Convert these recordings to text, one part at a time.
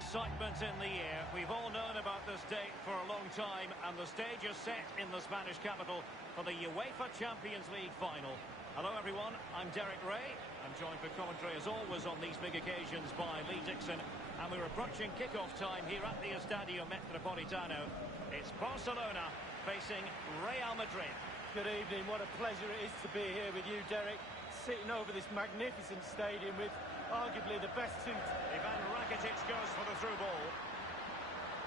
excitement in the air. We've all known about this date for a long time, and the stage is set in the Spanish capital for the UEFA Champions League final. Hello everyone, I'm Derek Ray. I'm joined for commentary as always on these big occasions by Lee Dixon, and we're approaching kick-off time here at the Estadio Metropolitano. It's Barcelona facing Real Madrid. Good evening, what a pleasure it is to be here with you, Derek, sitting over this magnificent stadium with arguably the best two. Ivan Rakitic goes for the through ball.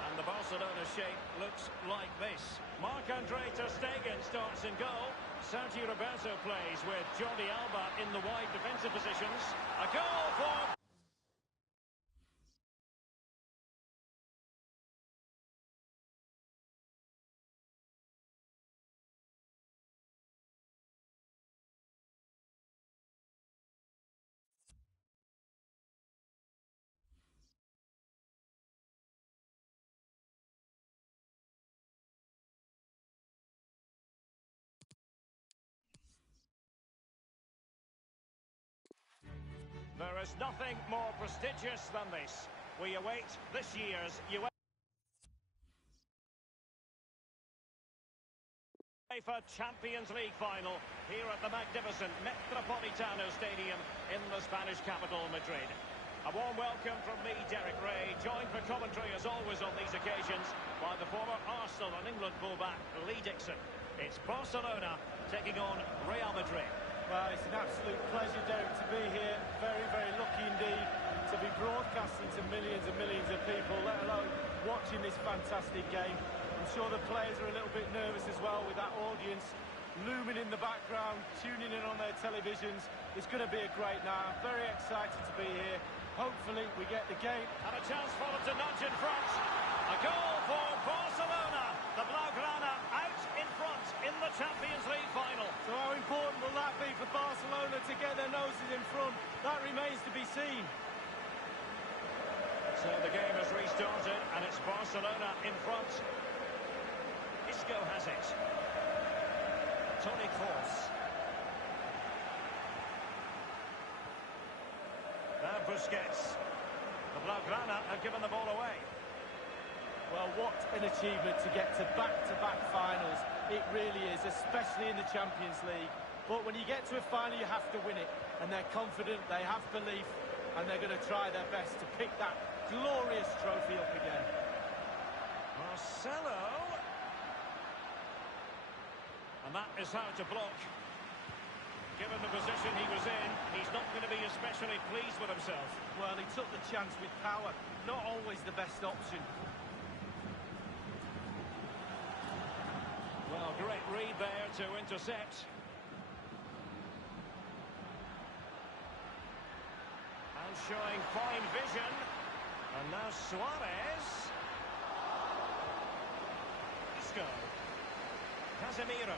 And the Barcelona shape looks like this. Marc-Andre ter Stegen starts in goal. Sergio Roberto plays with Jordi Alba in the wide defensive positions. A goal for... There is nothing more prestigious than this. We await this year's UEFA Champions League final here at the magnificent Metropolitano Stadium in the Spanish capital, Madrid. A warm welcome from me, Derek Ray, joined for commentary as always on these occasions by the former Arsenal and England fullback Lee Dixon. It's Barcelona taking on Real Madrid. Well, it's an absolute pleasure, Derek, to be here. Very, very lucky indeed to be broadcasting to millions and millions of people, let alone watching this fantastic game. I'm sure the players are a little bit nervous as well with that audience looming in the background, tuning in on their televisions. It's going to be a great night. I'm very excited to be here. Hopefully we get the game. And a chance for them to nudge in front. A goal for Barcelona. The Blaugrana out in front in the Champions League final. So how important will that be for Barcelona to get their noses in front? That remains to be seen. So the game has restarted and it's Barcelona in front. Isco has it. Toni Kroos. Now Busquets. The Blaugrana have given the ball away. Well, what an achievement to get to back-to-back finals. It really is, especially in the Champions League. But when you get to a final, you have to win it. And they're confident, they have belief, and they're going to try their best to pick that glorious trophy up again. Marcelo. And that is how to block. Given the position he was in, he's not going to be especially pleased with himself. Well, he took the chance with power. Not always the best option. Well, great read there to intercept. And showing fine vision. And now Suarez. Isco. Casemiro.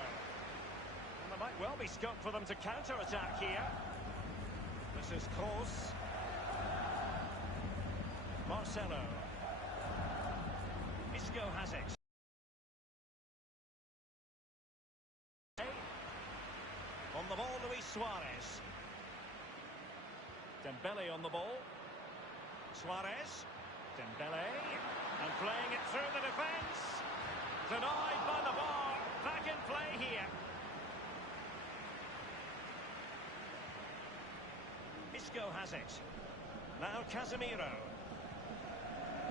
And there might well be scope for them to counter-attack here. This is Kroos. Marcelo. Isco has it. On the ball, Luis Suarez. Dembele on the ball. Suarez. Dembele. And playing it through the defence. Denied by the bar. Back in play here. Isco has it. Now Casemiro.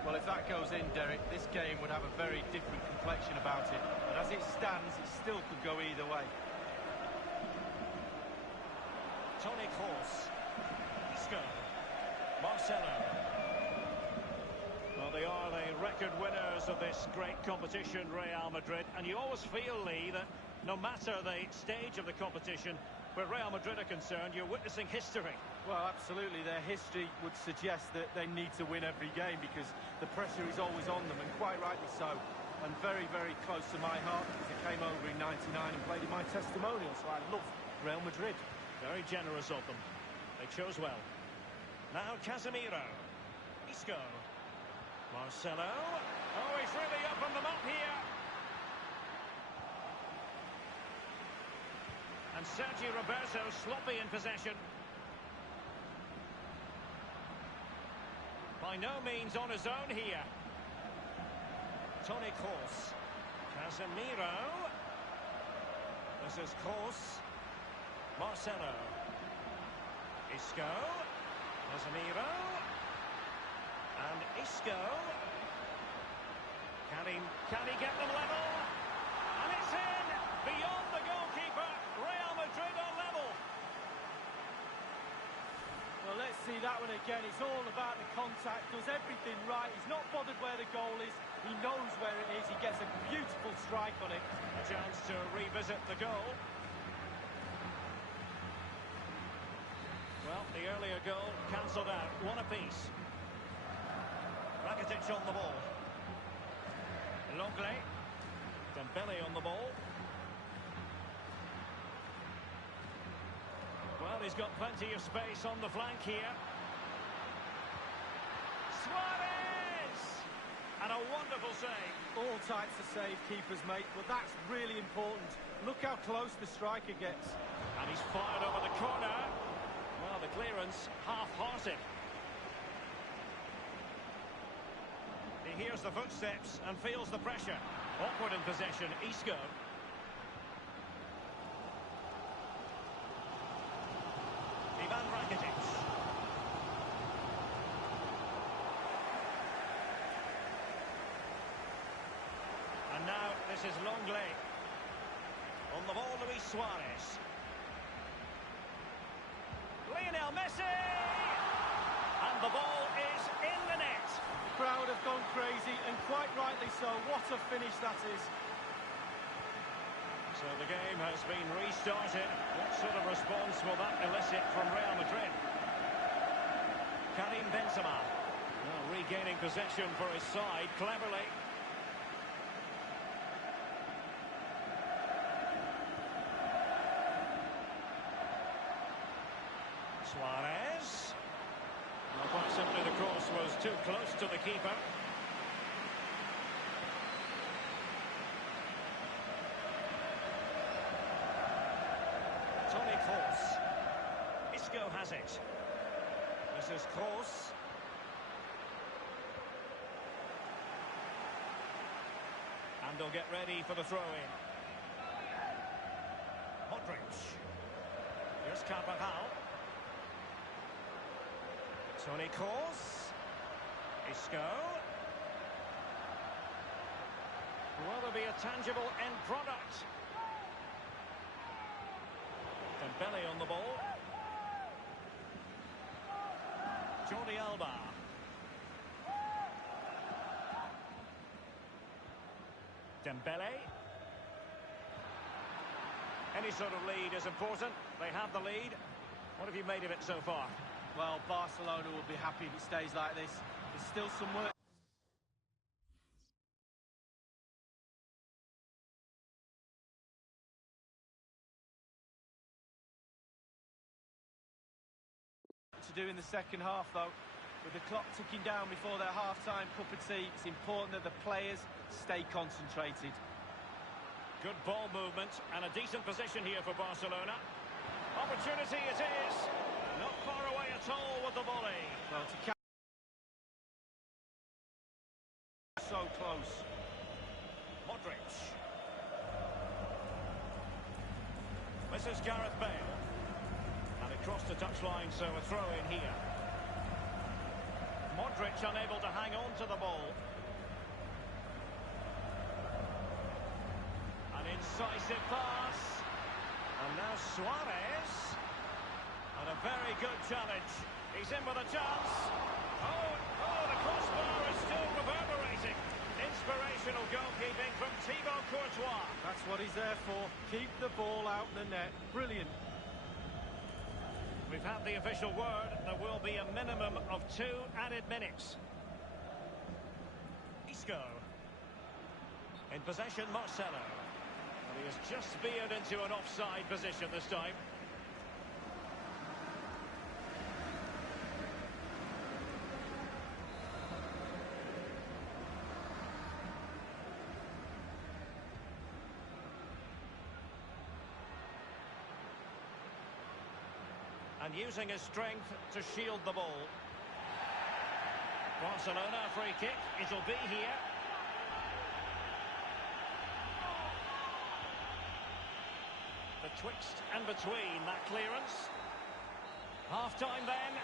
Well, if that goes in, Derek, this game would have a very different complexion about it. But as it stands, it still could go either way. Toni Kroos. Isco. Marcelo. Well, they are the record winners of this great competition, Real Madrid. And you always feel, Lee, that no matter the stage of the competition, where Real Madrid are concerned, you're witnessing history. Well, absolutely. Their history would suggest that they need to win every game because the pressure is always on them, and quite rightly so. And very, very close to my heart because I came over in '99 and played in my testimonial, so I love Real Madrid. Very generous of them. They chose well. Now Casemiro. Isco. Marcelo. Oh, he's really opened them up here. And Sergio Roberto sloppy in possession. By no means on his own here. Toni Kroos. Casemiro. This is Kroos. Marcelo. Isco. Casemiro. And Isco. Can he get them level? And it's in! Beyond the goalkeeper. Real Madrid are level. Well, let's see that one again. It's all about the contact. Does everything right. He's not bothered where the goal is. He knows where it is. He gets a beautiful strike on it. A chance to revisit the goal. Well, the earlier goal cancelled out. One apiece. Rakitic on the ball. Longley. Dembele on the ball. Well, he's got plenty of space on the flank here. Suarez! And a wonderful save. All types of save keepers make, but that's really important. Look how close the striker gets. And he's fired over the corner. Well, the clearance half-hearted. He hears the footsteps and feels the pressure. Awkward in possession, Isco. Ivan Rakitic. And now this is Longley. On the ball, Luis Suarez. Lionel Messi! And the ball is in the net. The crowd have gone crazy, and quite rightly so. What a finish that is. So the game has been restarted. What sort of response will that elicit from Real Madrid? Karim Benzema. Well, regaining possession for his side cleverly. Suarez. Well, quite simply, the cross was too close to the keeper. Toni Kroos. Isco has it. This is Kroos. And they'll get ready for the throw-in. Modric. Here's Carvajal. Toni Kroos. Isco. Will there be a tangible end product? Dembele on the ball. Jordi Alba. Dembele. Any sort of lead is important. They have the lead. What have you made of it so far? Well, Barcelona will be happy if it stays like this. There's still some work to do in the second half, though. With the clock ticking down before their half-time cup of tea, it's important that the players stay concentrated. Good ball movement and a decent position here for Barcelona. Opportunity it is. Not far away at all with the volley. Well, to catch so close. Modric. This is Gareth Bale. And it crossed the touchline, so a throw in here. Modric unable to hang on to the ball. An incisive pass. And now Suarez. And a very good challenge. He's in with a chance. Oh, the crossbar is still reverberating. Inspirational goalkeeping from Thibaut Courtois. That's what he's there for. Keep the ball out the net. Brilliant. We've had the official word. There will be a minimum of 2 added minutes. Isco. In possession, Marcelo. And he has just veered into an offside position this time. And using his strength to shield the ball. Barcelona free kick, it'll be here. Betwixt and between that clearance. Half-time then,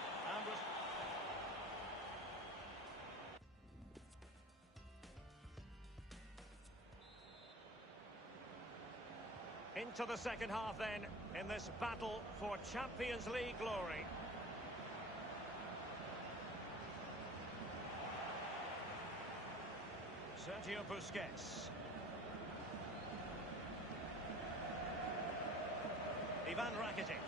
and into the second half then, in this battle for Champions League glory. Sergio Busquets. Ivan Rakitic.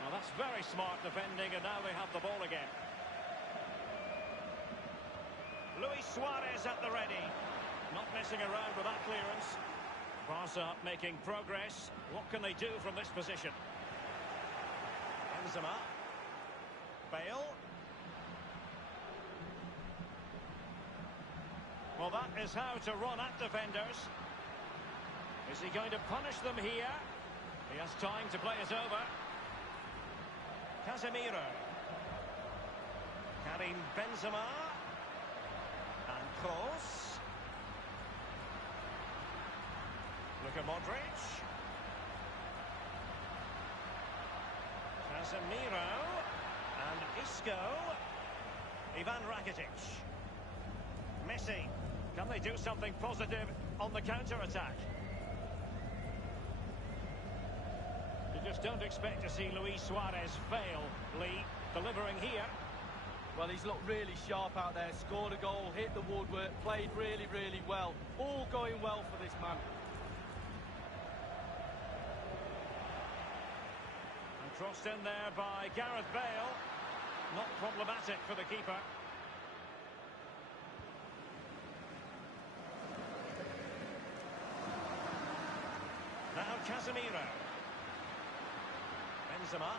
Well, that's very smart defending, and now they have the ball again. Luis Suarez at the ready. Not messing around with that clearance. Barca making progress. What can they do from this position? Benzema. Bale. Well, that is how to run at defenders. Is he going to punish them here? He has time to play it over. Casemiro. Karim Benzema. And Kroos. Luka Modric. Casemiro. And Isco. Ivan Rakitic. Messi. Can they do something positive on the counter-attack? You just don't expect to see Luis Suarez fail, Lee, delivering here. Well, he's looked really sharp out there, scored a goal, hit the woodwork, played really, really well. All going well for this man. And crossed in there by Gareth Bale. Not problematic for the keeper. Now Casemiro. Benzema.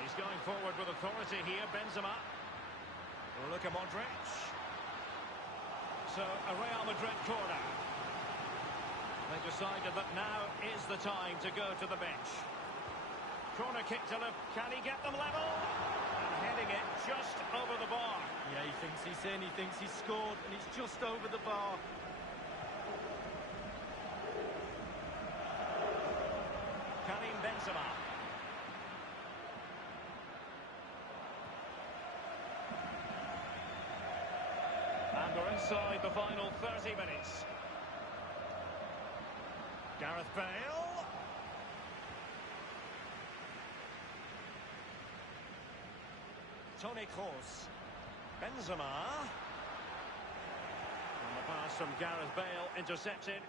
He's going forward with authority here, Benzema. Luka Modric. So, a Real Madrid corner. They decided that now is the time to go to the bench. Corner kick to look. Can he get them level? And heading it just over the bar. Yeah, he thinks he's in, he thinks he's scored, and it's just over the bar. Karim Benzema. And we're inside the final 30 minutes. Gareth Bale. Toni Kroos. Benzema. And the pass from Gareth Bale intercepted.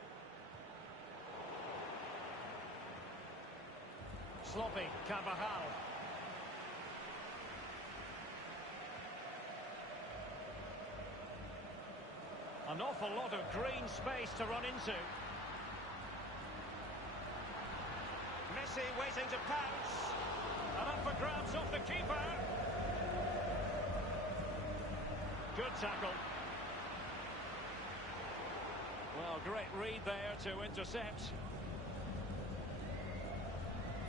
Sloppy Carvajal. An awful lot of green space to run into. Messi waiting to pounce. And up for grabs off the keeper. Good tackle. Well, great read there to intercept.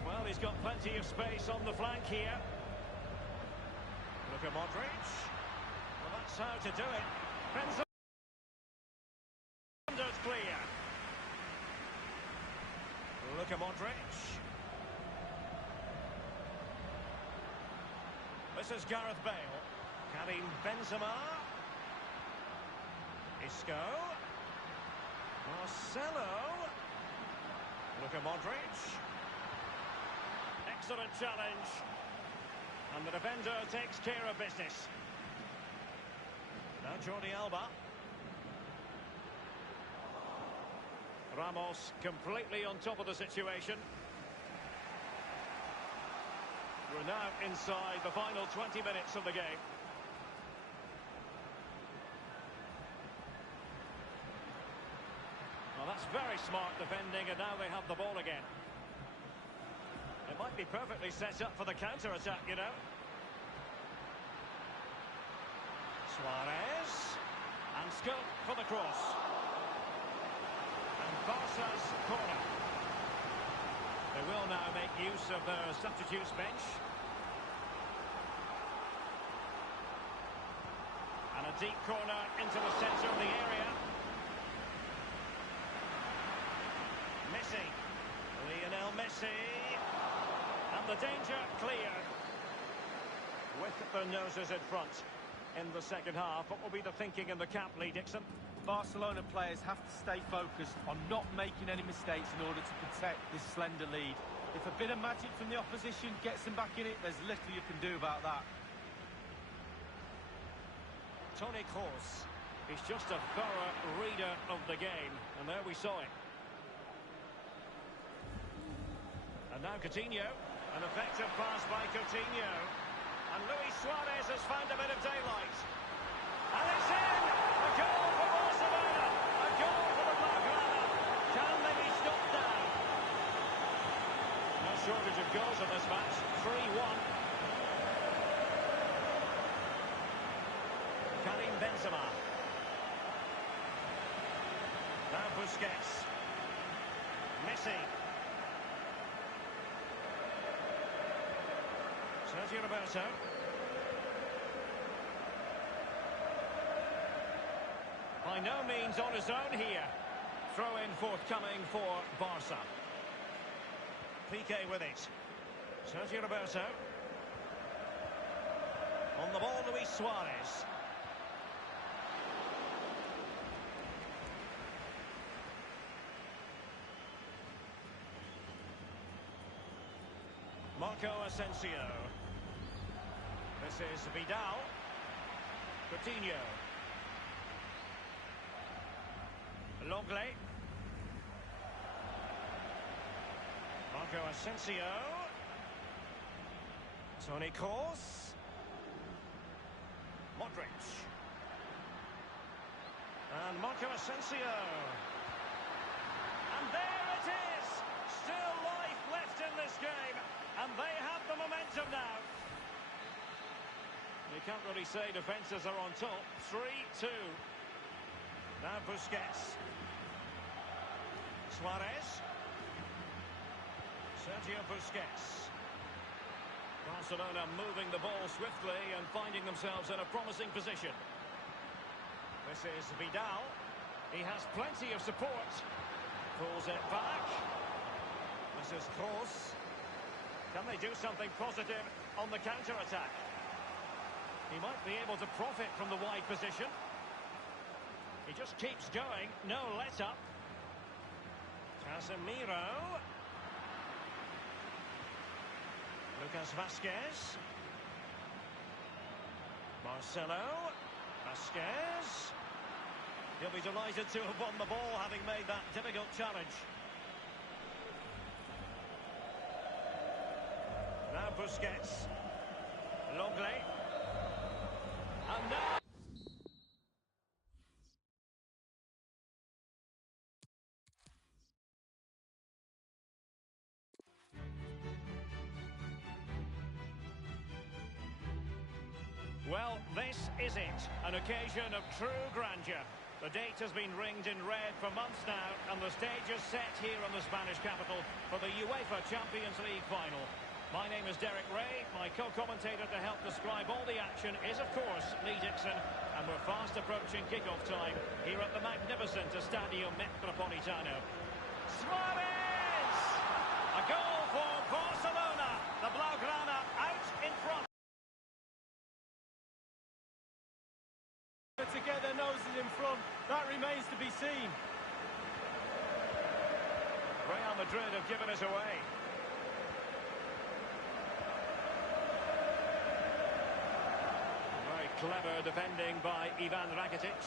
Well, he's got plenty of space on the flank here. Luka Modric. Well, that's how to do it. Benzema. Clear. Luka Modric. This is Gareth Bale. Karim Benzema. Isco. Marcelo. Luka Modric. Excellent challenge. And the defender takes care of business. Now Jordi Alba. Ramos completely on top of the situation. We're now inside the final 20 minutes of the game. Well, that's very smart defending, and now they have the ball again. It might be perfectly set up for the counter-attack, you know. Suarez. And scope for the cross. And Barca's corner. They will now make use of their substitutes bench. And a deep corner into the centre of the area. Messi. Lionel Messi. And the danger cleared. With their noses in front in the second half. What will be the thinking in the camp, Lee Dixon? Barcelona players have to stay focused on not making any mistakes in order to protect this slender lead. If a bit of magic from the opposition gets them back in it, there's little you can do about that. Toni Kroos. He's just a thorough reader of the game. And there we saw it. And now Coutinho. An effective pass by Coutinho. And Luis Suarez has found a bit of daylight. And it's in! A goal for Barcelona! A goal for the Blaugrana! Can they be stopped now? No shortage of goals in this match. 3-1. Karim Benzema. Now Busquets. Messi. Sergio Roberto. By no means on his own here. Throw-in forthcoming for Barca. Piqué with it. Sergio Roberto. On the ball, Luis Suarez. Marco Asensio. This is Vidal. Coutinho. Longley. Marco Asensio. Toni Kroos. Modric. And Marco Asensio. And there it is! Still life left in this game. And they have the momentum now. You can't really say defences are on top. 3-2. Now Busquets. Suarez. Sergio Busquets. Barcelona moving the ball swiftly and finding themselves in a promising position. This is Vidal. He has plenty of support. Pulls it back. This is Kroos. Can they do something positive on the counter-attack? He might be able to profit from the wide position. He just keeps going, no let-up. Casemiro. Lucas Vazquez. Marcelo. Vazquez. He'll be delighted to have won the ball, having made that difficult challenge. Now Busquets. Longley. And now... Well, this is it. An occasion of true grandeur. The date has been ringed in red for months now, and the stage is set here in the Spanish capital for the UEFA Champions League final. My name is Derek Ray. My co-commentator to help describe all the action is, of course, Lee Dixon. And we're fast approaching kick-off time here at the magnificent Estadio Metropolitano. Suarez! A goal for Barcelona. The Blaugrana out in front. Together, noses in front. That remains to be seen. Real Madrid have given us away. Very clever defending by Ivan Rakitic.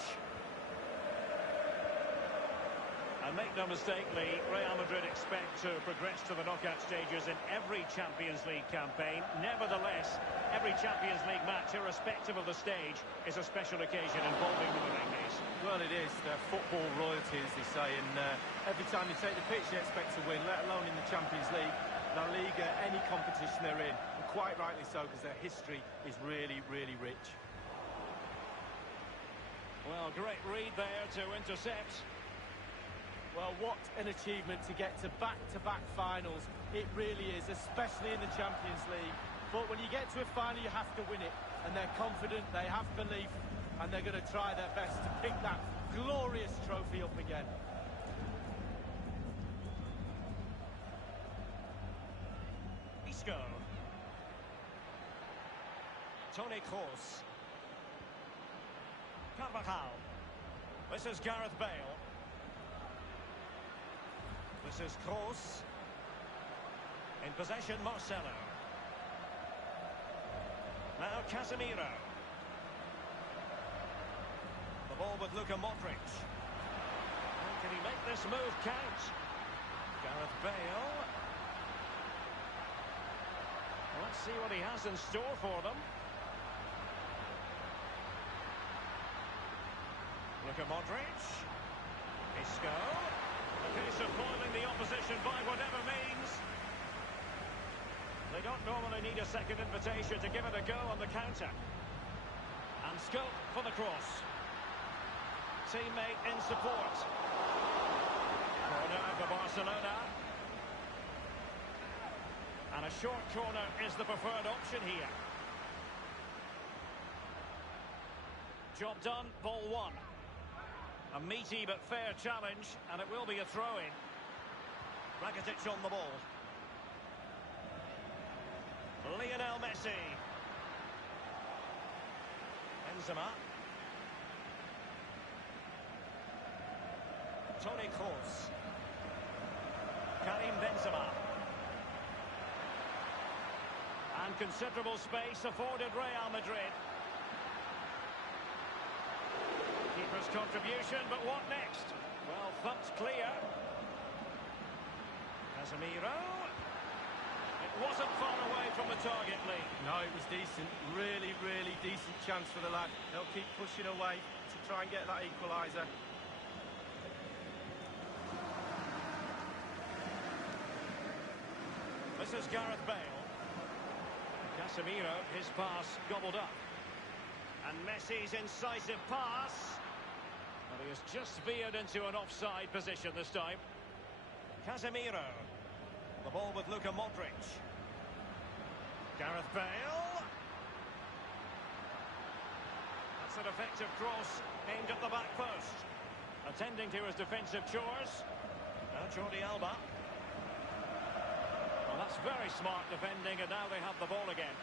And make no mistake, Lee, Real Madrid expect to progress to the knockout stages in every Champions League campaign. Nevertheless, every Champions League match, irrespective of the stage, is a special occasion involving the Merengues. Well, it is. They're football royalty, as they say, and every time they take the pitch, they expect to win, let alone in the Champions League, La Liga, any competition they're in. And quite rightly so, because their history is really, really rich. Well, great read there to intercept. Well, what an achievement to get to back-to-back finals. It really is, especially in the Champions League. But when you get to a final, you have to win it. And they're confident, they have belief, and they're going to try their best to pick that glorious trophy up again. Isco. Toni Kroos. Carvajal. This is Gareth Bale. This is Kroos. In possession, Marcelo. Now Casemiro. The ball with Luka Modric. And can he make this move count? Gareth Bale. Let's see what he has in store for them. Luka Modric. Isco. A case of foiling the opposition by whatever means. They don't normally need a second invitation to give it a go on the counter. And scope for the cross. Teammate in support. Corner for Barcelona. And a short corner is the preferred option here. Job done, ball one. A meaty but fair challenge, and it will be a throw-in. Rakitic on the ball. Lionel Messi. Benzema. Toni Kroos. Karim Benzema. And considerable space afforded Real Madrid. Keeper's contribution, but what next? Well, thumped clear. Casemiro. It wasn't far away from the target, Lee. No, it was decent. Really, really decent chance for the lad. They'll keep pushing away to try and get that equaliser. This is Gareth Bale. Casemiro, his pass gobbled up. And Messi's incisive pass. Well, he has just veered into an offside position this time. Casemiro. The ball with Luka Modric. Gareth Bale. That's an effective cross aimed at the back post. Attending to his defensive chores. Now Jordi Alba. Well, that's very smart defending, and now they have the ball again.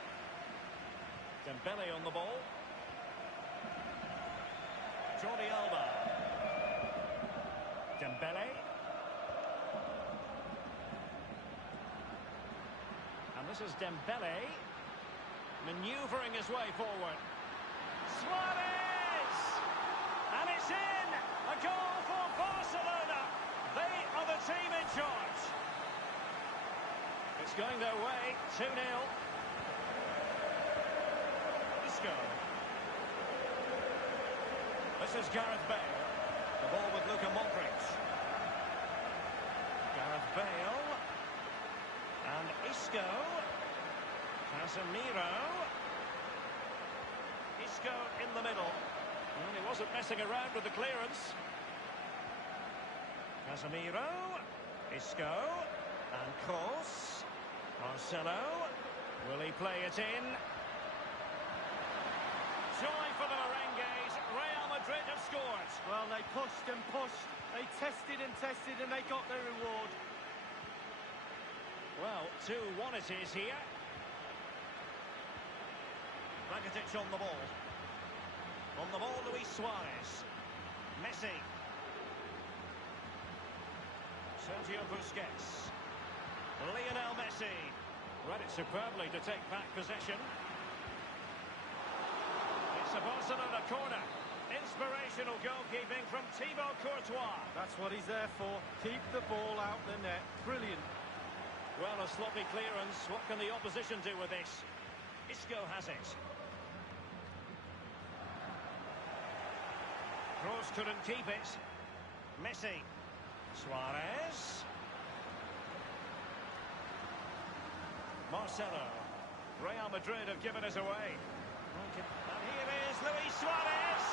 Dembele on the ball. Jordi Alba. Dembele. And this is Dembele. Manoeuvring his way forward. Suarez! And it's in! A goal for Barcelona! They are the team in charge. It's going their way, 2-0. Isco. This is Gareth Bale. The ball with Luka Modric. Gareth Bale. And Isco. Casemiro. Isco in the middle. And he wasn't messing around with the clearance. Casemiro. Isco. And Kroos. Marcelo. Will he play it in? Joy for the Merengues. Real Madrid have scored. Well, they pushed and pushed. They tested and tested, and they got their reward. Well, 2-1 it is here. Rakitic on the ball. On the ball, Luis Suarez. Messi. Sergio Busquets. Lionel Messi. Read it superbly to take back possession. It's a Barcelona corner. Inspirational goalkeeping from Thibaut Courtois. That's what he's there for. Keep the ball out the net. Brilliant. Well, a sloppy clearance. What can the opposition do with this? Isco has it. Kroos couldn't keep it. Messi. Suarez. Marcelo. Real Madrid have given us away. And here is Luis Suarez.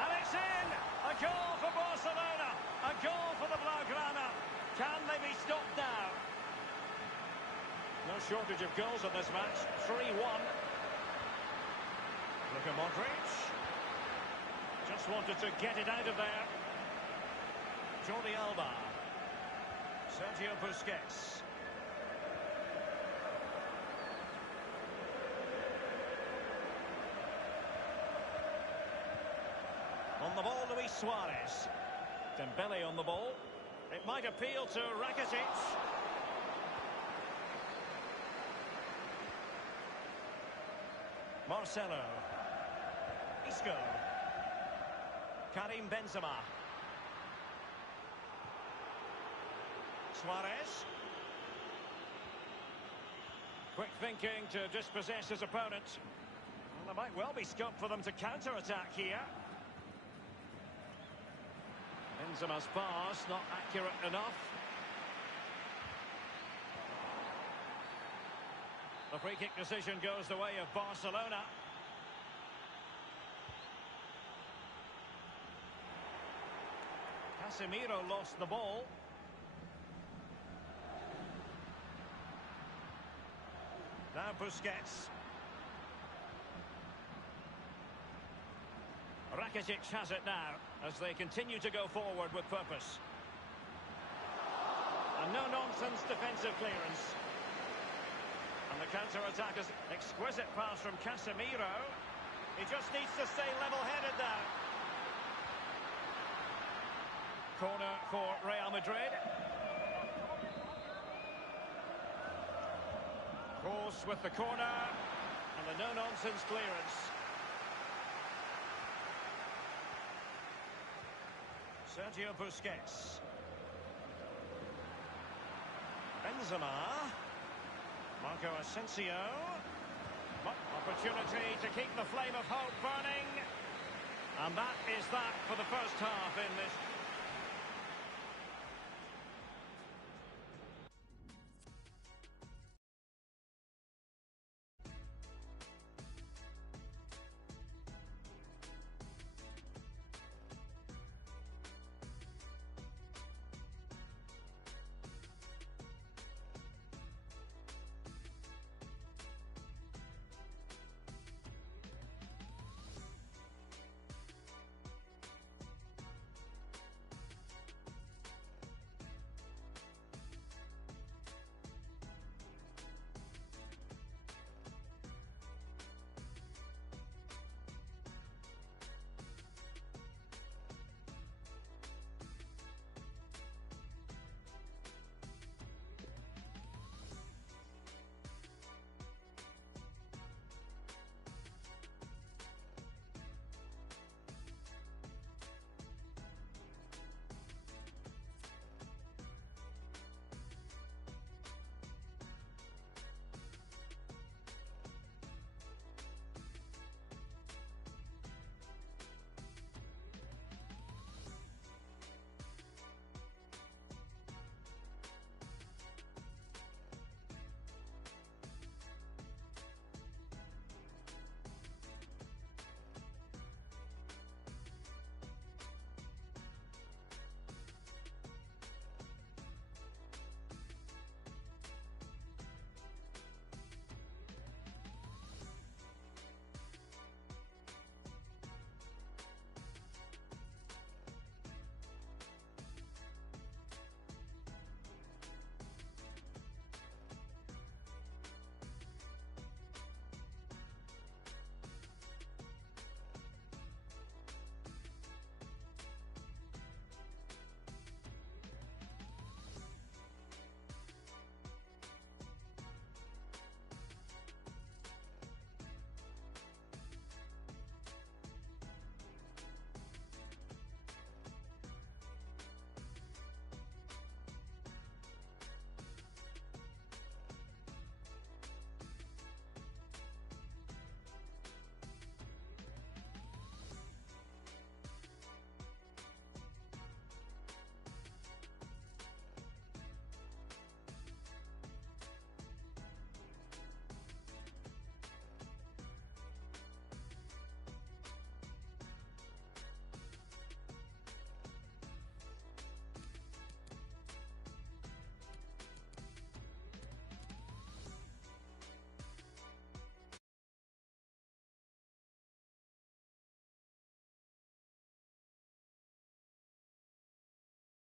And it's in! A goal for Barcelona. A goal for the Can they be stopped now? No shortage of goals in this match. 3-1. Luka Modric. Just wanted to get it out of there. Jordi Alba. Sergio Busquets. On the ball, Luis Suarez. Dembele on the ball. It might appeal to Rakitic. Marcelo. Isco. Karim Benzema. Suarez. Quick thinking to dispossess his opponent. Well, there might well be scope for them to counter-attack here. Benzema's pass, not accurate enough. The free kick decision goes the way of Barcelona. Casemiro lost the ball. Now Busquets. Rakitic has it now, as they continue to go forward with purpose. A no-nonsense defensive clearance. And the counter-attack is exquisite pass from Casemiro. He just needs to stay level-headed now. Corner for Real Madrid. Course with the corner. And the no-nonsense clearance. Sergio Busquets. Benzema. Marco Asensio. Opportunity to keep the flame of hope burning. And that is that for the first half in this